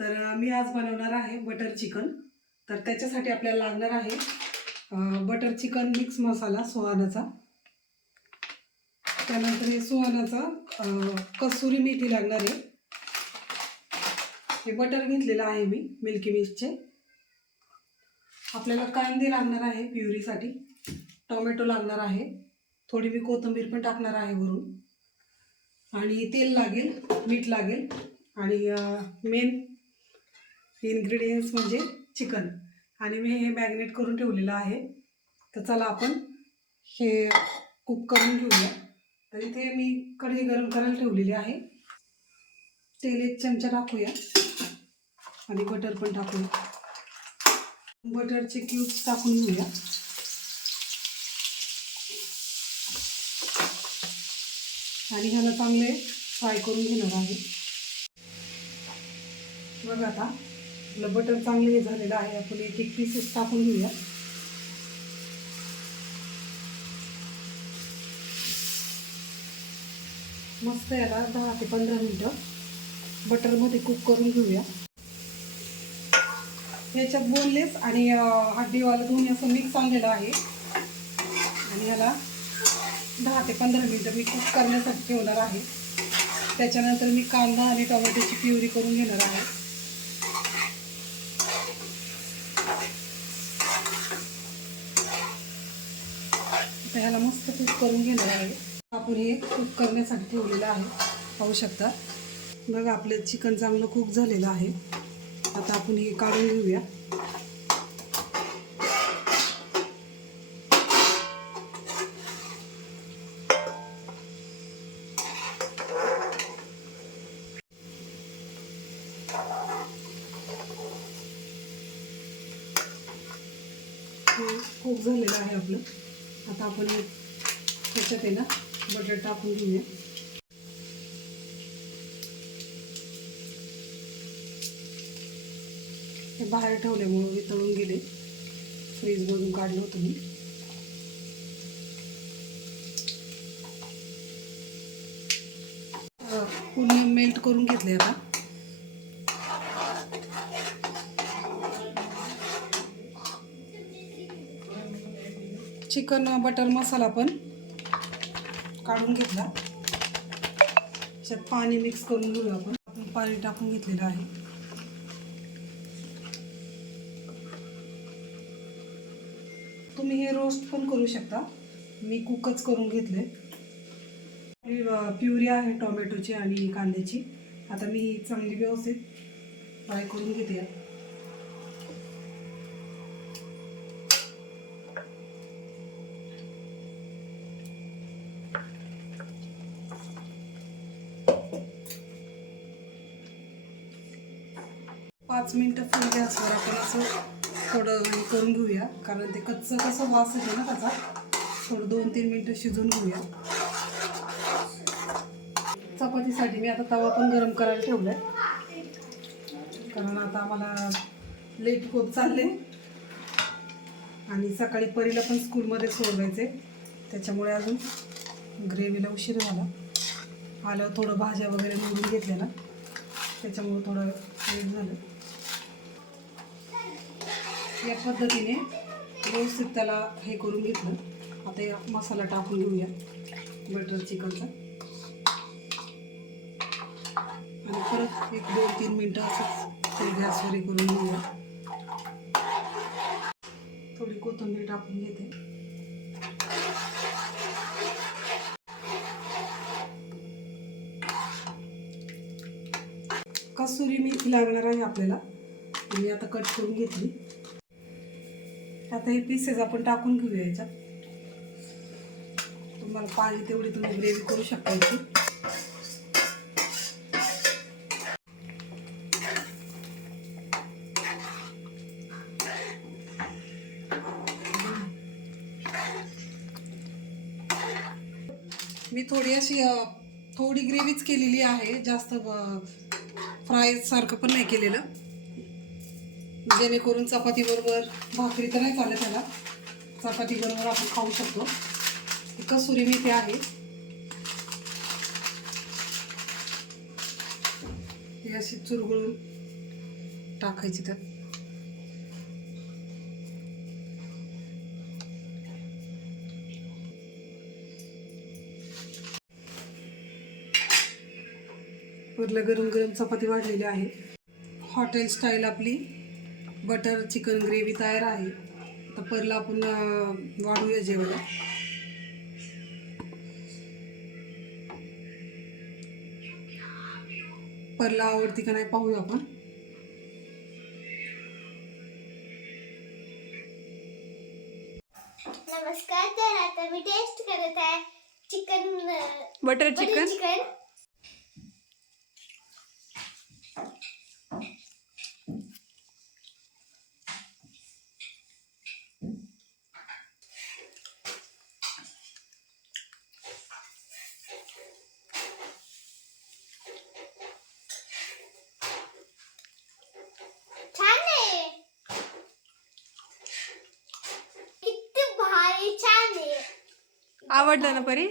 तर मी आज बनवणार आहे बटर चिकन। तर त्याच्यासाठी आपल्याला लागणार आहे बटर चिकन मिक्स मसाला सुहानाचा, त्यानंतर हे सुहानाचा कसुरी मेथी लागणार आहे। हे बटर घेतलेलं आहे मी मिल्की मिस्टचे। आपल्याला कांदे लागणार आहे प्युरीसाठी, टोमॅटो लागणार आहे, थोडी मी कोथिंबीर पण टाकणार आहे वरून, आणि तेल लागेल, मीठ लागेल, आणि मेन इन्ग्रेडियंट्स म्हणजे चिकन। आणि मी हे मॅरिनेट करून ठेवलेलं आहे। तर चला आपण हे कुक करून घेऊया। तर इथे मी कढई गरम करायला ठेवलेली आहे। तेल 1 चमचा टाकूया आणि बटर पण टाकूया। बटरचे क्यूब्स टाकून घेऊया आणि ह्याला चांगले फ्राय करून घेणार आहे। बघा आता आपलं बटर चांगले हे झालेलं आहे। आपण एक एक पीसेस टाकून घेऊया। मस्त याला 10 ते 15 मिनिटं बटरमध्ये कुक करून घेऊया। ह्याच्यात बोनलेस आणि हड्डीवाला दोन्ही असं मिक्स आणलेलं आहे आणि ह्याला 10 ते 15 मिनिटं मी कुक करण्यासाठी ठेवणार आहे। त्याच्यानंतर मी कांदा आणि टोमॅटोची प्युरी करून घेणार आहे। आता ह्याला मस्त कुक करून घेणार आहे। आपण हे कुक करण्यासाठी ठेवलेलं आहे, पाहू शकता। बघा आपलं चिकन चांगलं कुक झालेलं आहे। आता आपण हे काढून घेऊया। कुक झालेलं आहे आपलं। आता आपण ह्याच्यात आहे ना बटर टाकून घेऊया। हे बाहेर ठेवल्यामुळे वितळून गेले, फ्रीजमधून काढलं होतं मी। पूर्ण मेल्ट करून घेतले। आता चिकन बटर मसाला पण काढून घेतला। त्याच्यात पाणी मिक्स करून घेऊया। आपण पाणी टाकून घेतलेलं आहे। तुम्ही हे रोस्ट पण करू शकता, मी कुकच करून घेतले। प्युरी आहे टोमॅटोची आणि कांद्याची। आता मी चांगली व्यवस्थित फ्राय करून घेते। पाच मिनिटं फुल गॅसवर आपण असं थोडं हे करून घेऊया, कारण ते कच्चं कसं वास येतो ना त्याचा। थोडं 2-3 मिनिटं शिजवून घेऊया। चपातीसाठी मी आता तवा पण गरम करायला ठेवलाय, कारण आता आम्हाला लेट होत चालले आणि सकाळी परीला पण स्कूलमध्ये सोडवायचे, त्याच्यामुळे अजून ग्रेव्हीला उशीर झाला। आल्यावर थोडं भाज्या वगैरे निवडून घेतल्या ना, त्याच्यामुळे थोडं लेट झालं। या पद्धतीने व्यवस्थित त्याला हे करून घेतलं। आता मसाला टाकून घेऊया बटर चिकनचा आणि परत 1-2-3 मिनिटं असंच ते गॅसवर हे करून घेऊया। थोडी कोथिंबीर टाकून घेते। कसुरी मेथी लागणार आहे आपल्याला, मी आता कट करून घेतली। आता हे पीसेस आपण टाकून घेऊया याच्यात। तुम्हाला पाहिजे तेवढी तुम्ही ग्रेव्ही करू शकता याची। मी थोडी अशी थोडी ग्रेव्हीच केलेली आहे, जास्त फ्राय सारखं पण नाही केलेलं, जेणेकरून चपाती बरोबर, भाकरी तर नाही चालत त्याला, चपाती बरोबर आपण खाऊ शकतो। कसुरी मेथी आहे, ही अशी चुरगुळून टाकायची त्यात. परला गरम गरम चपाती वाढलेली आहे. हॉटेल स्टाईल आपली बटर चिकन ग्रेव्ही तयार आहे. आता परला आपण वाढूया जेवायला. परला आवडती का नाही पाहूया आपण. नमस्कार. तर आता मी टेस्ट करत आहे चिकन बटर चिकन. छान आहे. किती भारी छान आहे. आवडलं ना परी?